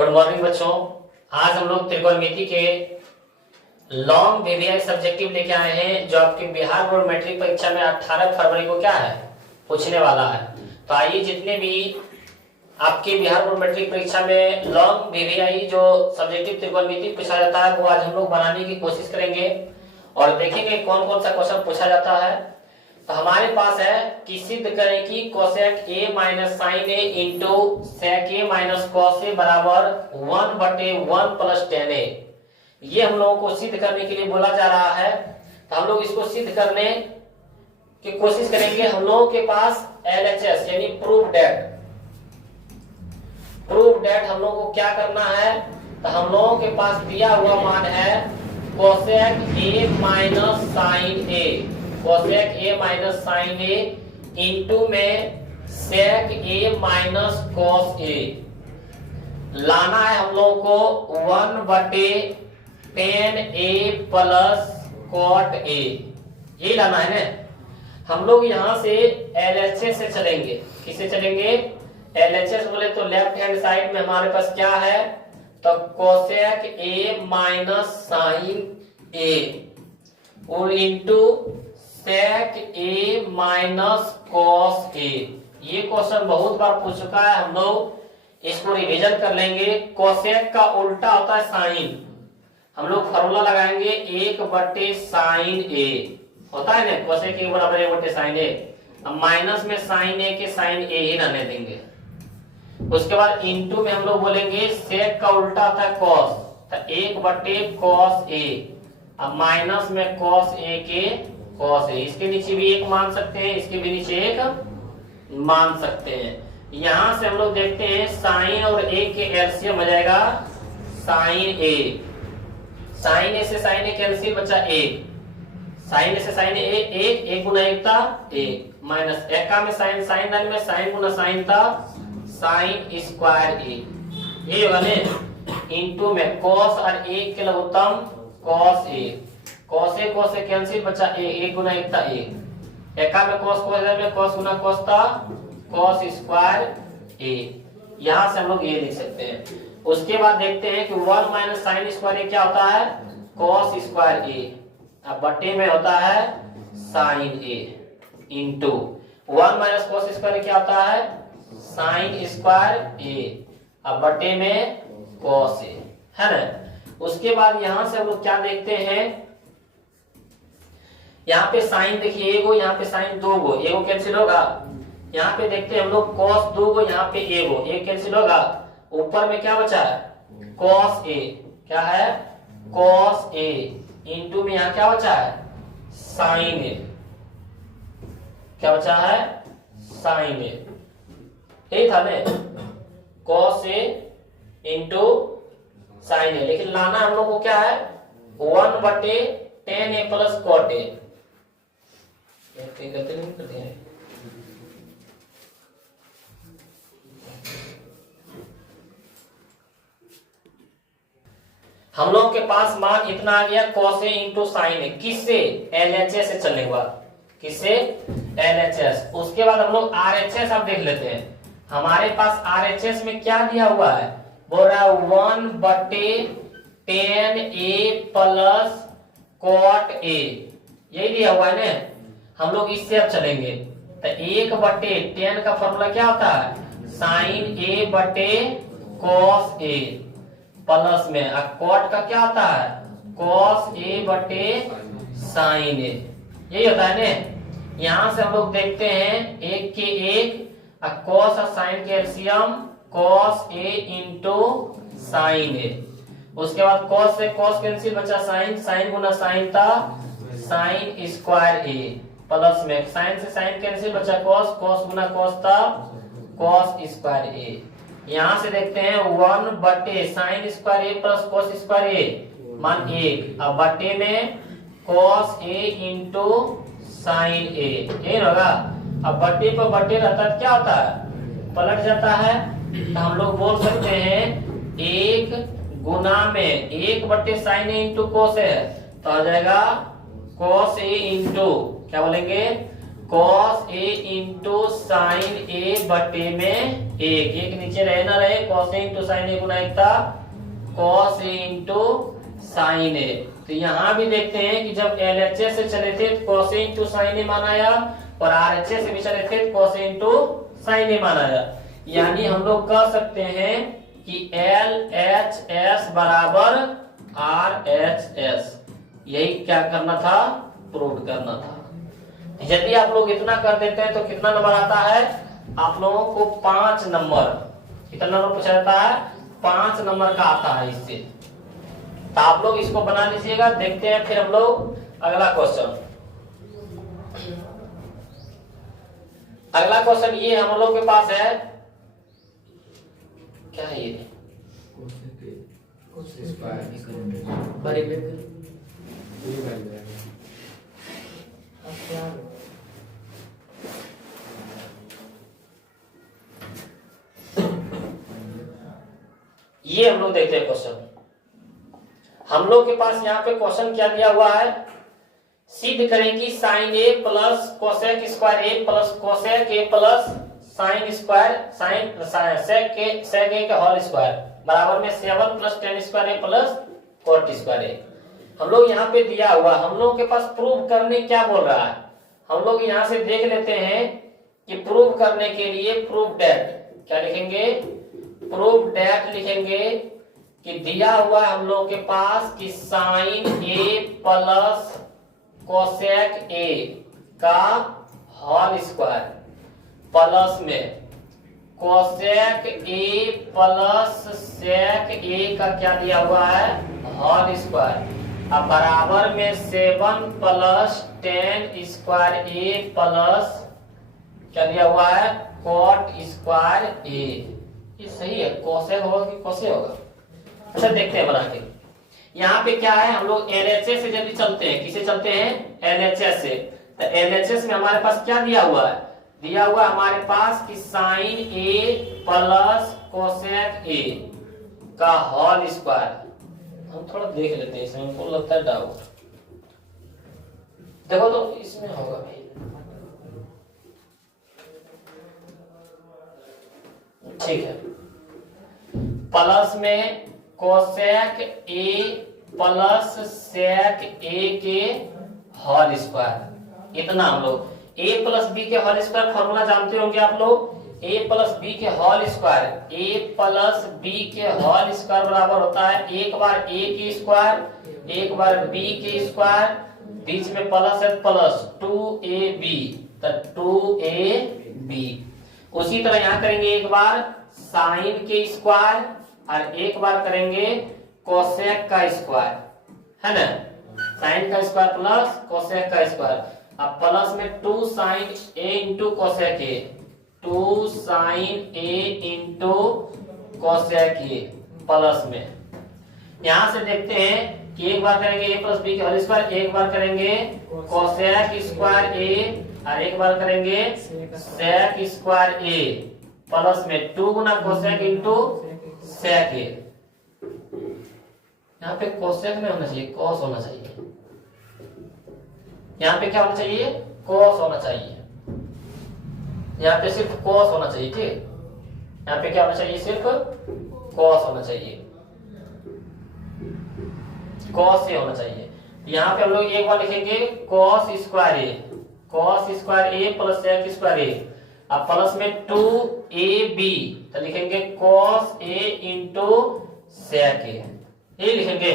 Good morning बच्चों। आज हम लोग त्रिकोणमिति के लॉन्ग वीवीआई सब्जेक्टिव लेके आए हैं जो आपके बिहार बोर्ड मैट्रिक परीक्षा में 18 फरवरी को क्या है पूछने वाला है। तो आइए जितने भी आपके बिहार बोर्ड मैट्रिक परीक्षा में लॉन्ग वीवीआई जो सब्जेक्टिव त्रिकोणमिति पूछा जाता है वो आज हम लोग बनाने की कोशिश करेंगे और देखेंगे कौन कौन सा क्वेश्चन पूछा जाता है। तो हमारे पास है कि सिद्ध करें कि cosec a minus sine a into sec a minus cos a बराबर 1/1 प्लस टेन a। ये हम लोगों को सिद्ध करने के लिए बोला जा रहा है। तो हम लोग इसको सिद्ध करने की कोशिश करेंगे। हम लोगों के पास LHS यानी प्रूफ डेट हम लोगों को क्या करना है। तो हम लोगों के पास दिया हुआ मान है cosec a minus sine a, cosec a minus sine a into में sec a minus cos a। लाना है हम लोगों को 1/10 a प्लस कॉट a, ये लाना है ना। हम लोग यहां से LHS से चलेंगे। किससे चलेंगे? LHS बोले तो लेफ्ट हैंड साइड में हमारे पास क्या है तो cosec a minus sine a और into sec a minus cos a। ये क्वेश्चन बहुत बार पूछ चुका है, हम लोग इसको रिवीजन कर लेंगे। कोसेक का उल्टा होता है साइन। हम लोग फॉर्मूला लगाएंगे 1/साइन a होता है ना, कोसेक के बराबर 1/साइन a। अब माइनस में साइन a के साइन a ही रहने देंगे। उसके बाद इंटू में हम लोग बोलेंगे सेक का उल्टा होता है कॉस, तो 1/कॉस a। अब माइनस में कॉस a के कॉस a। इसके नीचे भी एक मान सकते हैं, इसके भी नीचे एक मान सकते हैं। यहां से हम लोग देखते हैं साइन और a के एलसीएम हो जाएगा साइन a। साइन a से साइन a कैंसिल बचा 1, साइन a से साइन a 1 गुना 1 था 1 माइनस एका में साइन साइन दान में साइन गुना साइन था साइन स्क्वायर a। ये होगा ना इंटू में कॉस और 1 के लघुत्तम cos a, cos a cancel बचा 1 गुना 1 था 1 एका में कॉस में कॉस गुना कॉस था कॉस स्क्वायर a। यहां से हम लोग ये लिख सकते हैं। उसके बाद देखते हैं कि 1 माइनस साइन स्क्वायर a क्या होता है कॉस स्क्वायर a। अब बटे में होता है sine a into 1 minus cos square क्या होता है साइन स्क्वायर a। अब बटे में कॉस a है ना। उसके बाद यहां से हम लोग क्या देखते हैं, यहाँ पे साइन देखिए एगो, यहाँ पे साइन 2 गो, एगो कैंसिल होगा। यहाँ पे देखते हैं हम लोग कॉस 2 गो, यहाँ पे एगो, एक कैंसिल होगा। ऊपर में क्या बचा है कॉस a, क्या है कॉस a इंटू में यहाँ क्या बचा है साइन a, क्या बचा है साइन a। यही था ना cos a into sine a। लेकिन लाना हम लोग को क्या है 1/10 a प्लस कॉट a। हम लोग के पास मान इतना आ गया cos a into sine a। किससे LHS से चलने के बाद, किससे LHS। उसके बाद हम लोग RHS अब देख लेते हैं। हमारे पास RHS में क्या दिया हुआ है बोल रहा है 1/10 a प्लस कॉट a, यही दिया हुआ है ना। हम लोग इससे अब चलेंगे तो 1/10 का फॉर्मूला क्या होता है साइन a बटे कॉस a प्लस में अब कॉट का क्या होता है कॉस a बटे साइन a, यही होता है ना। यहां से हम लोग देखते हैं एक के एक कॉस और साइन के LCM cos a into sine a। उसके बाद कॉस से कॉस कैंसिल बचा साइन, साइन गुना साइन था साइन स्क्वायर a प्लस में साइन से साइन कैंसिल बचा कॉस, कॉस गुना कॉस था कॉस स्क्वायर a। यहां से देखते हैं 1/साइन square a plus cos square a मान 1। अब बटे में कॉस a इंटू साइन a, ये होगा। अब बटे पर बटे रहता है क्या होता है पलट जाता है। तो हम लोग बोल सकते हैं 1 गुना में 1/साइन a इंटू कॉस है तो आ जाएगा कॉस a इंटू क्या बोलेंगे कॉस ए इंटू साइन ए बटे में एक नीचे रहे ना रहे, कॉस ए इंटू साइन ए गुना एक था कॉस ए इंटू साइन ए। तो यहाँ भी देखते हैं कि जब LHS से चले थे तो कॉस ए इंटू साइन ए माना आया, और RHS से भी चले थे तो कॉस ए इंटू साइन ए माना आया। यानी हम लोग कह सकते हैं कि LHS बराबर RHS, यही क्या करना था, प्रूव करना था। यदि आप लोग इतना कर देते हैं तो कितना नंबर आता है आप लोगों को 5 नंबर, कितना नंबर पूछा जाता है 5 नंबर का आता है इससे। तो आप लोग इसको बना लीजिएगा। देखते हैं फिर हम लोग अगला क्वेश्चन। अगला क्वेश्चन ये हम लोग के पास है, क्या है ये, बड़े ये हम लोग देखते हैं क्वेश्चन। हम लोग के पास यहाँ पे क्वेश्चन क्या दिया हुआ है, सिद्ध करें कि sine a plus cosec square a plus cosec a plus sine square sec a का होल स्क्वायर बराबर में 7 plus tan square a plus cot square a. हम लोग यहाँ पे दिया हुआ, हम लोग के पास प्रूव करने क्या बोल रहा है, हम लोग यहाँ से देख लेते हैं कि प्रूव करने के लिए प्रूव डेट क्या लिखेंगे, प्रूव डेट लिखेंगे कि दिया हुआ हम लोग के पास कि sine a plus cosec a का होल स्क्वायर प्लस में cosec a plus sec a का क्या दिया हुआ है होल स्क्वायर, अब बराबर में 7 प्लस 10 स्क्वायर ए प्लस क्या दिया हुआ है कोट स्क्वायर ए। ये सही है, कोसेक होगा कि कोसे होगा। अच्छा देखते हैं बना के। यहाँ पे क्या है, हम लोग LHS से जल्दी चलते हैं, किसे चलते हैं LHS से। तो LHS में हमारे पास क्या दिया हुआ है, दिया हुआ हमारे पास कि sine a plus cosec a का होल स्क्वायर। हम थोड़ा देख लेते हैं इसमें, हमको लगता है डाउट, देखो तो इसमें होगा भाई, ठीक है। प्लस में कोसेक ए प्लस सेक ए के होल स्क्वायर, इतना हम लोग a प्लस बी के होल स्क्वायर फॉर्मूला जानते होंगे आप लोग, a प्लस बी के whole square, a plus b के होल स्क्वायर बराबर होता है एक बार a के स्क्वायर एक बार b के स्क्वायर, बीच में प्लस है प्लस 2ab, तो 2ab। उसी तरह यहाँ करेंगे एक बार साइन के स्क्वायर और एक बार करेंगे कोसेक का स्क्वायर, है ना, साइन का स्क्वायर प्लस कोसेक का स्क्वायर। अब प्लस में 2 sine a into cosec a, 2 sine a into cosec a plus में। यहां से देखते हैं कि एक बार करेंगे a प्लस बी के होल स्क्वायर, एक बार करेंगे कोसेक स्क्वायर ए और एक बार करेंगे सेक स्क्वायर ए प्लस में 2 गुना कोसेक इंटू सेक ए। यहाँ पे कोसेक नहीं होना चाहिए, कॉस होना चाहिए। यहाँ पे क्या होना चाहिए, कॉस होना चाहिए। यहाँ पे सिर्फ कॉस होना चाहिए, ठीक। यहाँ पे क्या होना चाहिए, सिर्फ कॉस होना चाहिए, कॉस से होना चाहिए। यहाँ पे हम लोग एक बार लिखेंगे cos square A, cos square a plus sec square ए, अब प्लस में 2ab, तो लिखेंगे कॉस ए इंटू सेक ए, ये लिखेंगे।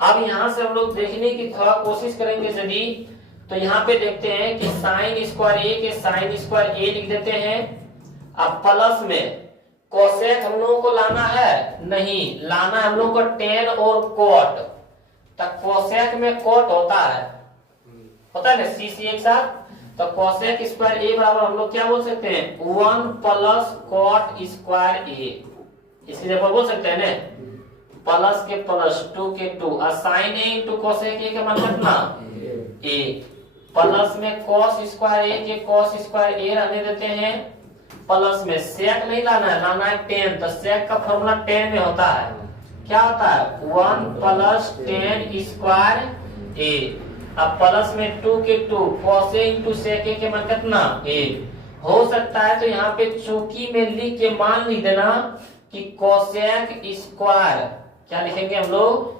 अब यहाँ से हम लोग देखने की थोड़ा कोशिश करेंगे यदि, तो यहाँ पे देखते हैं कि साइन स्क्वायर ए के साइन स्क्वायर ए लिख देते हैं। अब प्लस में कोसेक हम लोगों को लाना है, नहीं लाना है हम लोग को टेन और कोट, तो कोसेक में कोट होता है ना सी एक साथ, तो कोसेक स्क्वायर ए बराबर हम लोग क्या बोल सकते हैं 1 प्लस कोट स्क्वायर ए, इसकी जगह बोल सकते हैं ना प्लस के प्लस 2 के 2 और sine a into cosec a का मतलब कितना ए, प्लस में कॉस स्क्वायर ए के कॉस स्क्वायर ए रहने देते हैं, प्लस में सेक नहीं लाना है, लाना है टेन, तो सेक का फॉर्मूला 10 में होता है, क्या होता है 1 प्लस 10 स्क्वायर ए। अब प्लस में 2 के 2 cos a into sec a के मान कितना 1 हो सकता है। तो यहाँ पे चौकी में लिख के मान लिख देना कि कोसेक स्क्वायर, क्या लिखेंगे हम लोग,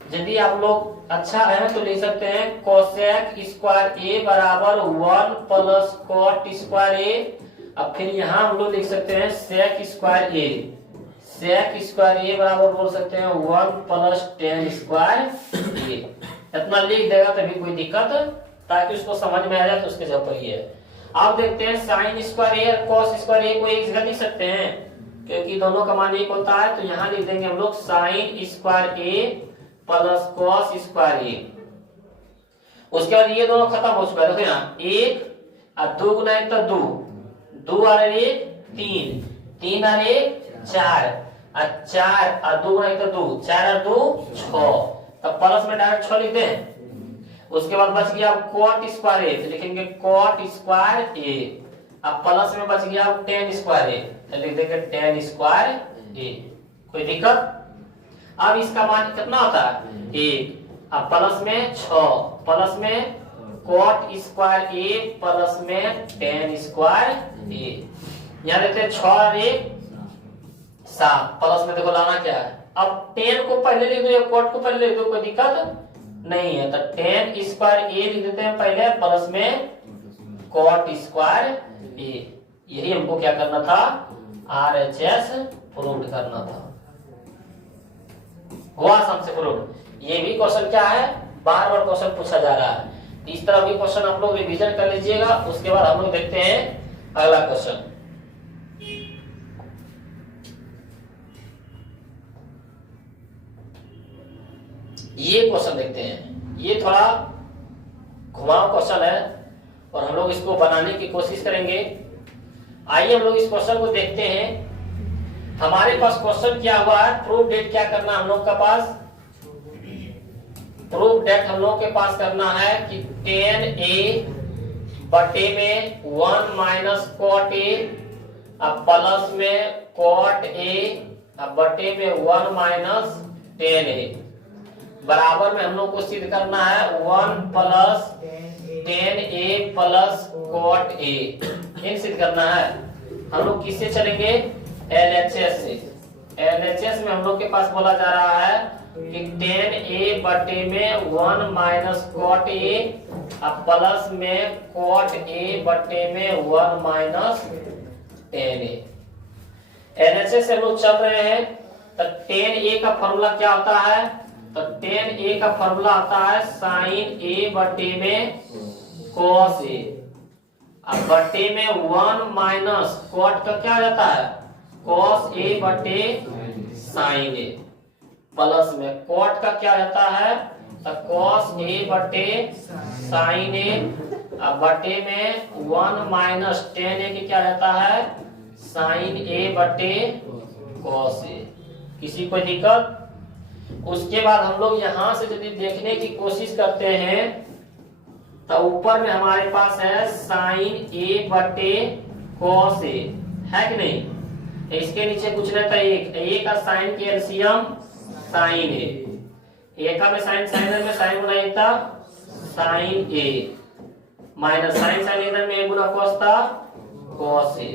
यदि आप लोग अच्छा है तो लिख सकते हैं कोसेक स्क्वायर a बराबर 1 प्लस कॉट स्क्वायर a। अब फिर यहाँ हम लोग लिख सकते हैं sec square a, sec square a बराबर बोल सकते हैं 1 प्लस टेन स्क्वायर a। इतना लिख देगा तभी कोई दिक्कत, ताकि उसको समझ में आ जाए तो उसके जगह पर ही है। आप देखते हैं साइन स्क्वायर ए और कॉस स्क्वायर ए को एक जगह लिख सकते हैं क्योंकि दोनों का मान एक होता है। तो यहाँ लिख देंगे हम लोग sine square a plus cos square ए। उसके बाद ये दोनों खत्म हो चुका है। देखो यहाँ एक और 2 गुना 1 तो 2, 2 और 1 3, 3 और 1 4 और 4 और 2 गुना 1 तो 2, 4 और 2 6। तब प्लस में डायरेक्ट 6 लिखते हैं। उसके बाद बच गया कॉट स्क्वायर ए, तो लिखेंगे कॉट स्क्वायर ए। अब प्लस में बच गया टेन स्क्वायर ए, तो लिख देंगे टेन स्क्वायर ए। कोई दिक्कत? अब इसका मान कितना होता है 1। अब प्लस में 6, प्लस में कॉट स्क्वायर ए प्लस में टेन स्क्वायर ए। यहाँ देखते हैं 6 और 1 7, प्लस में देखो लाना क्या है। अब टेन को पहले लिख दो या कॉट को पहले लिख दो, कोई दिक्कत नहीं है। तो टेन स्क्वायर ए लिख देते हैं पहले, प्लस में कॉट स्क्वायर ए। यही हमको क्या करना था, RHS प्रूव करना था। हुआ आसान से प्रूव। ये भी क्वेश्चन क्या है, बार बार क्वेश्चन पूछा जा रहा है। इस तरह भी क्वेश्चन आप लोग रिवीजन कर लीजिएगा। उसके बाद हम लोग देखते हैं अगला क्वेश्चन। ये क्वेश्चन देखते हैं। ये थोड़ा घुमाव क्वेश्चन है और हम लोग इसको बनाने की कोशिश करेंगे। आइए हम लोग इस क्वेश्चन को देखते हैं। हमारे पास क्वेश्चन क्या हुआ है, प्रूफ डेट क्या करना हम लोग का पास, प्रूफ डेट हम लोग के पास करना है कि 10a बटे में 1 माइनस कॉट a, अब प्लस में कॉट a, अब बटे में 1 माइनस 10a बराबर में हम लोग को सिद्ध करना है 1 plus 10a plus cot a। इन सिद्ध करना है। हम लोग किससे चलेंगे, LHS से। LHS में हम लोग के पास बोला जा रहा है कि 10a बटे में 1 माइनस कॉट a, अब प्लस में कॉट a बटे में 1 माइनस 10a। LHS से हम लोग चल रहे हैं। तो 10a का फॉर्मूला क्या होता है, तो 10a का फॉर्मूला आता है साइन a बटे में कॉस a, अब बटे में 1 माइनस कॉट का क्या जाता है कॉस a बटे साइन a, प्लस में कॉट का क्या जाता है तो कॉस a बटे साइन a, अब बटे में 1 माइनस 10a की क्या जाता है साइन a बटे कॉस a। किसी कोई दिक्कत? उसके बाद हम लोग यहां से यदि देखने की कोशिश करते हैं तो ऊपर में हमारे पास है साइन a बटे कॉस a, है कि नहीं। इसके नीचे कुछ नहीं था, एक का साइन की एलसीएम साइन a, एक का में साइन साइन में साइन गुना एक था sine a, minus sine sine इधर में गुना कॉस था cos a,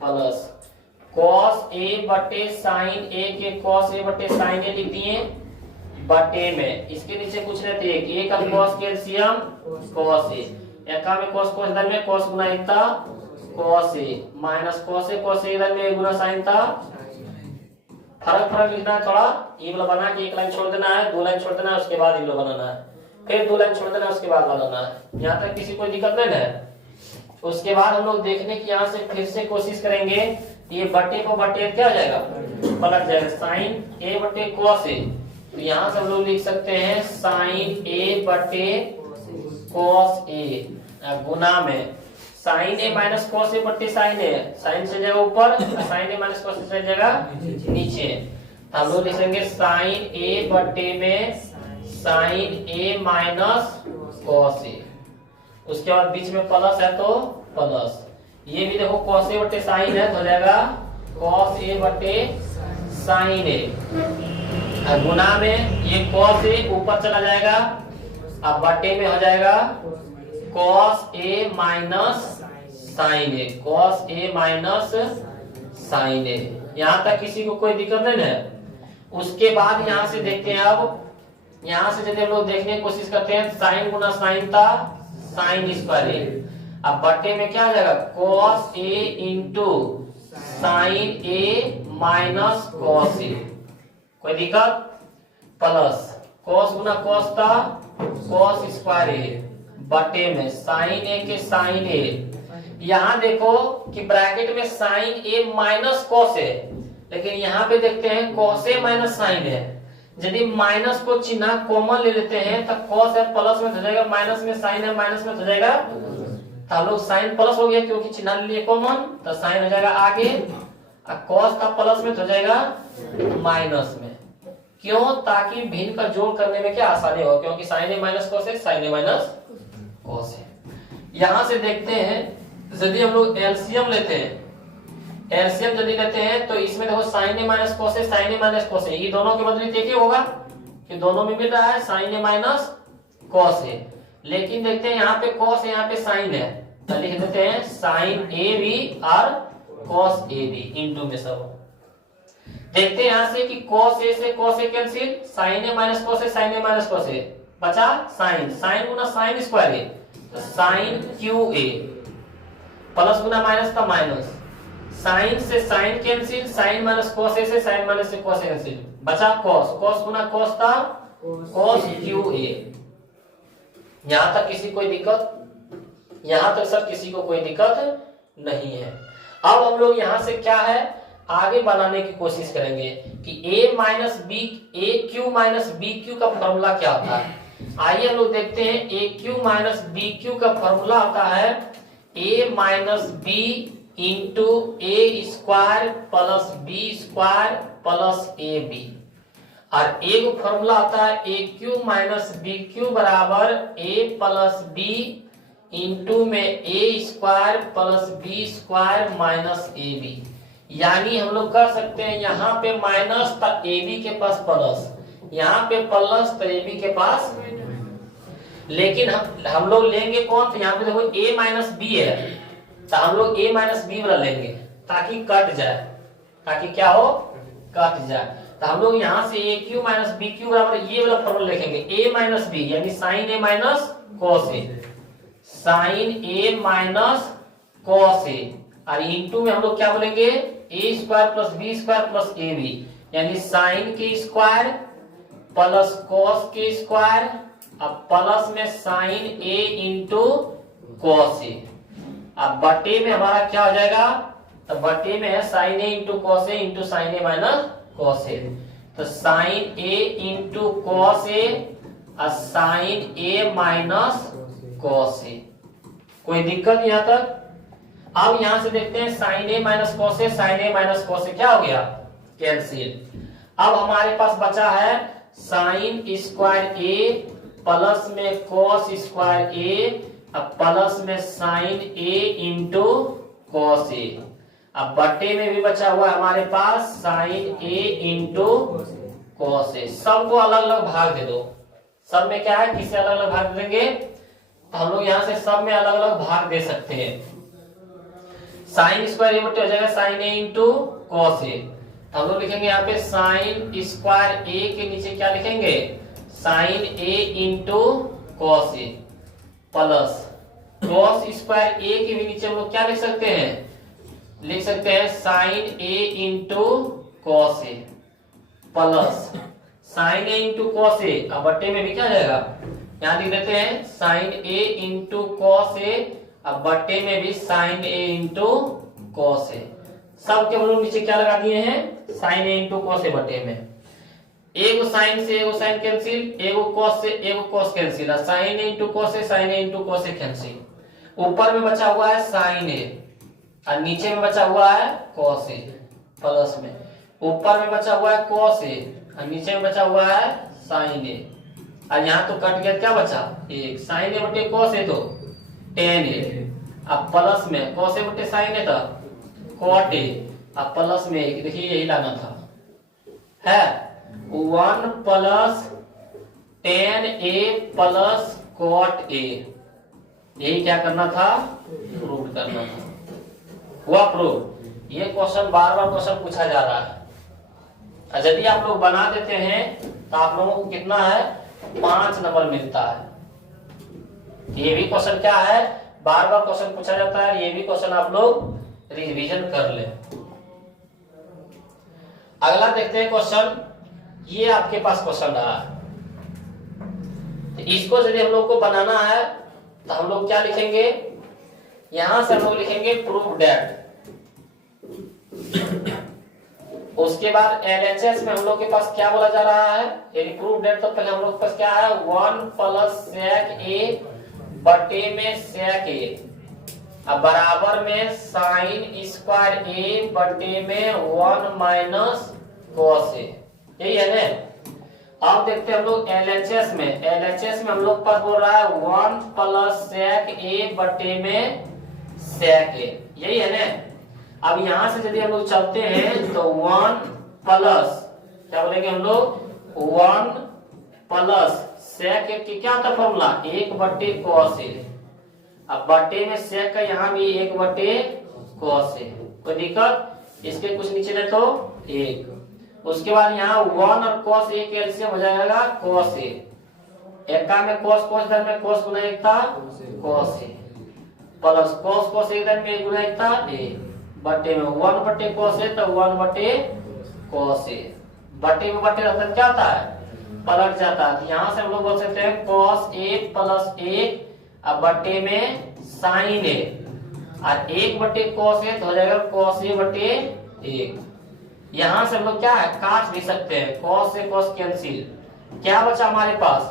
plus cos a बटे साइन a के कॉस a बटे साइन a लिख दिए बटे में, इसके नीचे कुछ नहीं थे, एक का कॉस के एलसीएम कॉस a, एक का में कॉस कॉस इधर में कॉस गुना एक था cos a, minus cos a इधर में गुना साइन था। फर्क लिखना है थोड़ा, ये वाला बना के एक लाइन छोड़ देना है, 2 लाइन छोड़ देना है, उसके बाद ये वाला बनाना है, फिर 2 लाइन छोड़ देना है, उसके बाद बनाना है। यहाँ तक किसी कोई दिक्कत नहीं है। उसके बाद हम लोग देखने की यहाँ से फिर से कोशिश करेंगे, ये बटे को बटे क्या हो जाएगा पलट जाएगा साइन a बटे कॉस a। तो यहाँ से हम लोग लिख सकते हैं साइन a बटे कॉस a गुना में sine a minus cos a बटे साइन a, साइन से जगह ऊपर, साइन a माइनस कॉस से जगह नीचे। तो हम लोग लिखेंगे साइन a बटे में sine a minus cos a, उसके बाद बीच में प्लस है तो प्लस, ये भी देखो कॉस a बटे साइन है तो हो जाएगा कॉस a बटे साइन a, गुना में ये कॉस a ऊपर चला जाएगा अब बटे में हो जाएगा cos a minus sine a, cos a minus sine a. यहां तक किसी को कोई दिक्कत नहीं है। उसके बाद यहां से देखते हैं, अब यहां से यदि हम लोग देखने की कोशिश करते हैं, साइन गुना साइन था साइन स्क्वायर ए। अब बटे में क्या आ जाएगा cos a into sine a minus cos ए, कोई दिक्कत, प्लस cos गुना cos था cos स्क्वायर ए बटे में साइन ए के साइन ए। यहां देखो कि ब्रैकेट में साइन ए माइनस कॉस है, लेकिन यहाँ पे देखते हैं कॉस ए माइनस साइन है। यदि माइनस को चिन्ह कॉमन ले लेते हैं तो कॉस है प्लस में हो जाएगा, माइनस में साइन है माइनस में हो जाएगा, तो हम लोग साइन प्लस हो गया क्योंकि चिन्ह ले लिए कॉमन, तो साइन हो जाएगा आगे, और कॉस का प्लस में हो जाएगा माइनस में। क्यों? ताकि भिन्न का जोड़ करने में क्या आसानी हो, क्योंकि साइन ए माइनस कॉस है, साइन ए माइनस कॉस है। यहां से देखते हैं यदि हम लोग एलसीएम लेते हैं, एलसीएम यदि लेते हैं तो इसमें देखो साइन ए माइनस कॉस है, साइन ए माइनस कॉस है, ये दोनों के बदले एक ही होगा कि दोनों में मिल रहा है साइन ए माइनस कॉस है। लेकिन देखते हैं यहाँ पे कॉस है, यहाँ पे साइन है, तो लिख देते हैं साइन ए बी और कॉस ए बी इंटू में सब। देखते हैं यहाँ से कि कॉस ए से cos a cancel, sine a minus cos a, sine a minus cos a बचा साइन, साइन गुना साइन स्क्वायर है तो साइन क्यू ए, प्लस गुना माइनस का माइनस, साइन से sine cancel, sine minus cos a से sine minus से cos a cancel, बचा कॉस, कॉस गुना कॉस था कॉस क्यू ए। यहां तक किसी कोई दिक्कत? यहां तक सब किसी को कोई दिक्कत नहीं है। अब हम लोग यहां से क्या है आगे बनाने की कोशिश करेंगे कि a minus b, a cube minus b cube का फॉर्मूला क्या होता है। आइए हम लोग देखते हैं, a cube minus b cube का फॉर्मूला होता है a minus b into a square plus b square plus a b, और एक फॉर्मूला होता है a cube minus b cube बराबर ए प्लस बी इंटू में a square plus b square minus a b. यानी हम लोग कर सकते हैं यहाँ पे माइनस तो ए बी के पास प्लस, यहाँ पे प्लस तो ए बी के पास, लेकिन हम लोग लेंगे कौन? तो यहाँ पे देखो a माइनस बी है, तो हम लोग a माइनस बी वाला लेंगे ताकि कट जाए, ताकि क्या हो कट जाए। तो हम लोग यहाँ से a cube minus b cube बराबर ये वाला फॉर्मूला लिखेंगे a माइनस बी, यानी sine a minus cos a, sine a minus cos a, और इंटू में हम लोग क्या बोलेंगे a square plus b square plus a b, यानी साइन के स्क्वायर प्लस कॉस के स्क्वायर, अब प्लस में sine a into cos a. अब बटे में हमारा क्या हो जाएगा? तो बटे में है sign a into cos A into sine a minus cos ए, तो sign a into cos a और साइन ए माइनस कॉस ए। कोई दिक्कत यहाँ तक? अब यहां से देखते हैं sign a minus cos a, sine a minus cos ए क्या हो गया कैंसिल। अब हमारे पास बचा है साइन स्क्वायर ए प्लस में कॉस स्क्वायर ए, अब प्लस में sine a into cos a, अब बटे में भी बचा हुआ हमारे पास साइन ए इंटू कॉस ए। सबको अलग अलग भाग दे दो, सब में क्या है किसे अलग अलग भाग देंगे, तो हम लोग यहाँ से सब में अलग अलग भाग दे सकते हैं। साइन स्क्वायर ए बटे हो जाएगा साइन ए इंटू कॉस ए, हम लोग लिखेंगे यहाँ पे साइन स्क्वायर ए के नीचे क्या लिखेंगे sign a into cos A, plus cos square a के भी नीचे हम लोग क्या लिख सकते हैं, लिख सकते हैं sign a into cos A, plus sign a into cos a, अब बट्टे में भी क्या जाएगा यहाँ लिख देते हैं sign a into cos a, अब बट्टे में भी साइन ए इंटू कॉस ए। सब के हम लोग नीचे क्या लगा दिए हैं साइन ए इंटू कॉस ए बटे में, एगो साइन से एगो साइन कैंसिल, एगो कॉस से एगो cos cancel, sine a into cos a, sine a into cos a cancel. ऊपर में बचा हुआ है साइन ए और नीचे में बचा हुआ है कॉस ए, प्लस में ऊपर में बचा हुआ है कॉस ए और नीचे में बचा हुआ है साइन ए, और यहाँ तो कट गया क्या बचा एक, साइन ए बटे कॉस ए तो टेन ए, अब प्लस में कॉस ए बटे साइन ए था कॉट ए, अब प्लस में एक, देखिए यही लाना था है 1 plus tan a plus cot a, यही क्या करना था, प्रूव करना था। हुआ प्रूव। ये क्वेश्चन बार बार क्वेश्चन पूछा जा रहा है, और यदि आप लोग बना देते हैं तो आप लोगों को कितना है, 5 नंबर मिलता है। ये भी क्वेश्चन क्या है, बार बार क्वेश्चन पूछा जाता है, ये भी क्वेश्चन आप लोग रिवीजन कर ले। अगला देखते हैं क्वेश्चन, ये आपके पास क्वेश्चन रहा है, तो इसको यदि हम लोग को बनाना है तो हम लोग क्या लिखेंगे, यहां से हम लोग लिखेंगे प्रूव डेट। उसके बाद एलएचएस में हम लोग के पास क्या बोला जा रहा है, यदि प्रूव डेट, तो पहले हम लोग के पास क्या है, 1 प्लस sec a बटे में sec a, अब बराबर में sin स्क्वायर a बटे में 1 माइनस cos a, यही है ना। अब देखते हैं हम लोग एलएचएस में हम लोग पास बोल रहा है 1 प्लस sec a बटे में sec a, यही है ना। अब यहां से यदि हम लोग चलते हैं तो 1 प्लस क्या बोलेंगे हम लोग, 1 प्लस sec a की क्या था फॉर्मूला, 1 बटे cos a, अब बटे में sec का यहाँ भी 1 बटे cos a, कोई दिक्कत, इसके कुछ नीचे ले तो 1। उसके बाद यहाँ 1 और cos a के एलसीएम हो जाएगा cos a, एक का में cos cos इधर में cos गुना 1 था cos a, plus cos cos इधर में 1 गुना 1 था a, बटे में 1 बटे cos a, तो 1 बटे cos a, बटे में बटे रहता क्या होता है, पलट जाता है। तो यहाँ से हम लोग बोल सकते हैं cos a प्लस 1 अब बटे में sin a, और 1 बटे cos a तो हो जाएगा cos a बटे 1। यहाँ से हम लोग क्या है, काट भी सकते हैं, cos से cos कैंसिल, क्या बचा हमारे पास,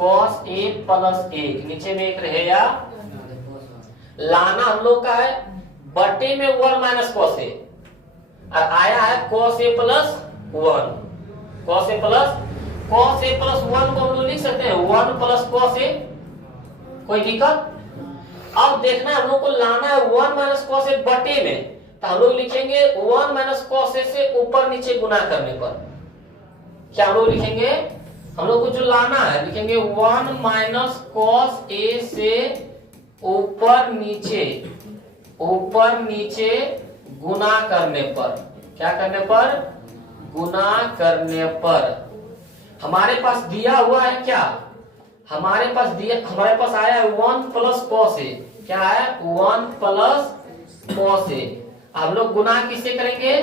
cos a प्लस 1, नीचे में 1 रहेगा, लाना हम लोग का है बटे में 1 माइनस cos a, और आया है cos a plus 1, cos a plus 1 को हम लोग लिख सकते हैं 1 प्लस cos a, कोई दिक्कत। अब देखना है हम लोग को लाना है 1 माइनस cos a बटे में, तो हम लोग लिखेंगे 1 माइनस cos a से ऊपर नीचे गुना करने पर क्या हम लोग लिखेंगे, हम लोग को जो लाना है लिखेंगे 1 माइनस cos a से ऊपर नीचे गुना करने पर, क्या करने पर, गुना करने पर। हमारे पास दिया हुआ है क्या, हमारे पास आया है 1 प्लस cos a, क्या है 1 प्लस cos a, हम लोग गुना किससे करेंगे,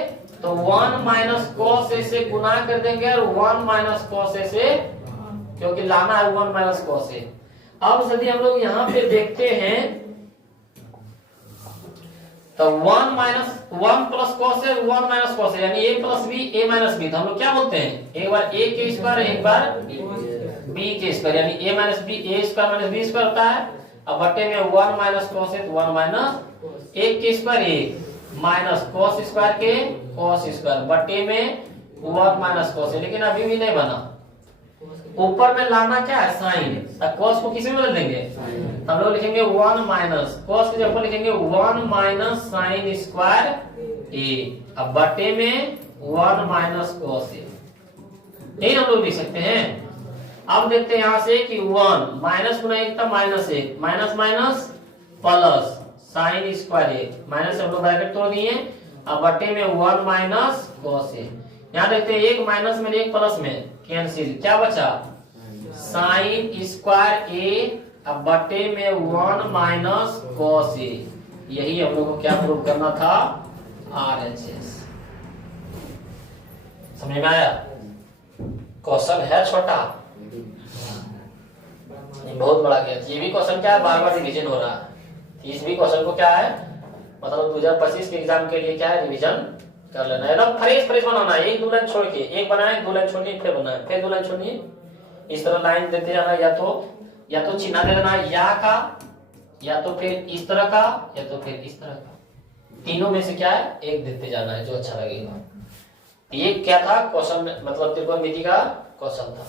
तो 1 माइनस cos a से गुना कर देंगे, और 1 माइनस cos a से, क्योंकि लाना है 1 माइनस cos a। अब यदि हम लोग यहाँ पे देखते हैं तो 1 plus cos a 1 minus cos a, यानी a plus b a minus b, तो हम लोग क्या बोलते हैं, एक बार a के स्क्वायर एक बार b के स्क्वायर, यानी a minus b a square minus b square होता है। अब बटे में 1 माइनस cos a, 1 माइनस 1 के स्क्वायर 1 माइनस cos स्क्वायर के cos स्क्वायर, बटे में 1 माइनस cos a, लेकिन अभी भी नहीं बना, ऊपर में लाना क्या है साइन, cos को किस में बदल देंगे, हम लोग लिखेंगे 1 माइनस cos के जगह लिखेंगे 1 माइनस साइन स्क्वायर a, अब बटे में 1 माइनस cos a, यही हम लोग लिख सकते हैं। अब देखते हैं यहाँ से कि 1 माइनस गुना 1 था minus 1, minus minus plus sine square a, minus हम लोग ब्रैकेट तोड़ दिए, अब बटे में 1 माइनस cos a। यहाँ देखते हैं 1 माइनस में 1 प्लस में कैंसिल, क्या बचा साइन स्क्वायर a, अब बटे में 1 माइनस cos a, यही हम लोग को क्या प्रूव करना था, RHS। समझ में आया, क्वेश्चन है छोटा, बहुत बड़ा गया, ये भी क्वेश्चन क्या है, बार बार रिवीजन हो रहा है। इस भी क्वेश्चन को क्या है, मतलब 2025 के एग्जाम के लिए क्या है, रिवीजन कर लेना है, एकदम फ्रेश बनाना है, 1-2 लाइन छोड़ के, एक बनाए 2 लाइन छोड़िए, फिर बनाए, फिर 2 लाइन छोड़िए, इस तरह लाइन देते जाना, या तो चिन्ह दे देना या का, या तो फिर इस तरह का, या तो फिर इस तरह का, तीनों में से क्या है एक देते जाना है जो अच्छा लगेगा। ये क्या था क्वेश्चन, मतलब त्रिकोणमिति का क्वेश्चन था।